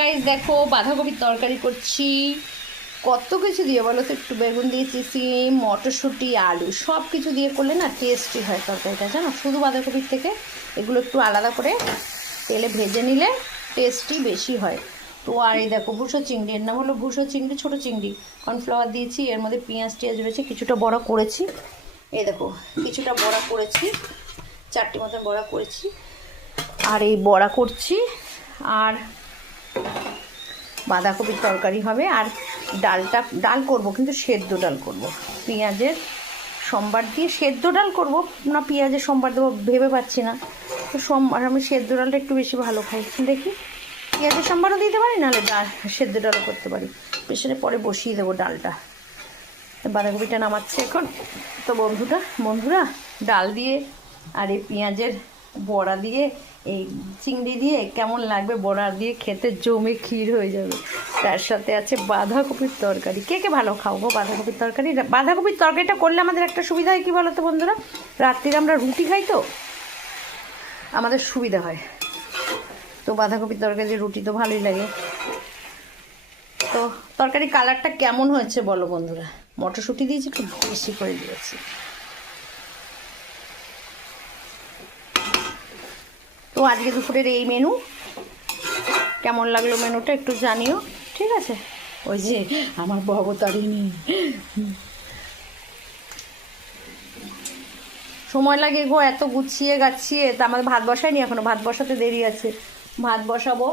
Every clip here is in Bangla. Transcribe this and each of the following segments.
গাইস দেখো বাঁধাকপির তরকারি করছি। কত কিছু দিয়ে বলো তো, একটু বেগুন দিয়েছি, সিম, মটরশুঁটি, আলু সব কিছু দিয়ে করলে না টেস্টি হয় তরকারিটা, জানো। শুধু বাঁধাকপির থেকে এগুলো একটু আলাদা করে তেলে ভেজে নিলে টেস্টি বেশি হয়। তো আর এই দেখো ভুষো চিংড়ি, এর নাম হলো ভুষো চিংড়ি, ছোটো চিংড়ি। কর্নফ্লাওয়ার দিয়েছি, এর মধ্যে পেঁয়াজ টিয়াজ রয়েছে, কিছুটা বড়া করেছি। এই দেখো কিছুটা বড়া করেছি, 4টি মতন বড়া করেছি। আর এই বড়া করছি, আর বাঁধাকপির তরকারি হবে। আর ডাল করব, কিন্তু সেদ্ধ ডাল করব। পেঁয়াজের সম্বার দিয়ে সেদ্ধ ডাল করব না পেঁয়াজের সম্বার দেবো ভেবে পাচ্ছি না। তো সম্বার আমি সেদ্ধ ডালটা একটু বেশি ভালো খাই, দেখি পেঁয়াজের সম্বারও দিতে পারি, নাহলে ডাল সেদ্ধ ডালও করতে পারি। প্রেশারে পরে বসিয়ে দেবো ডালটা। বাঁধাকপিটা নামাচ্ছে এখন। তো বন্ধুরা ডাল দিয়ে আর এই পেঁয়াজের বড়া দিয়ে, এই চিংড়ি দিয়ে কেমন লাগবে, বড়া দিয়ে খেতে জমে ক্ষীর হয়ে যাবে। তার সাথে আছে বাঁধাকপির তরকারি। কে কে ভালো খাও গো বাঁধাকপির তরকারি? বাঁধাকপির তরকারিটা করলে আমাদের একটা সুবিধা হয়, কী বলো তো বন্ধুরা, রাত্রিরে আমরা রুটি খাই, তো আমাদের সুবিধা হয়। তো বাঁধাকপির তরকারি রুটি তো ভালোই লাগে। তো তরকারি কালারটা কেমন হয়েছে বলো বন্ধুরা? মটরশুঁটি দিয়েছি, একটু বেশি করে দিয়েছি। তো আজকে দুপুরের এই মেনু। কেমন লাগলো মেনুটা একটু জানিও, ঠিক আছে? ওই যে আমার ভবতারিণী, সময় লাগে গো এত গুছিয়ে গাছিয়ে। তা আমাদের ভাত বসায়নি এখনো, ভাত বসাতে দেরি আছে। ভাত বসাবো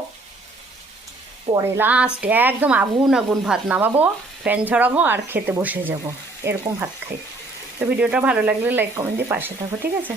পরে, লাস্ট একদম আগুন ভাত নামাবো, ফ্যান ঝরাবো আর খেতে বসে যাব। এরকম ভাত খাই। তো ভিডিওটা ভালো লাগলে লাইক কমেন্ট দিয়ে পাশে থাকো, ঠিক আছে?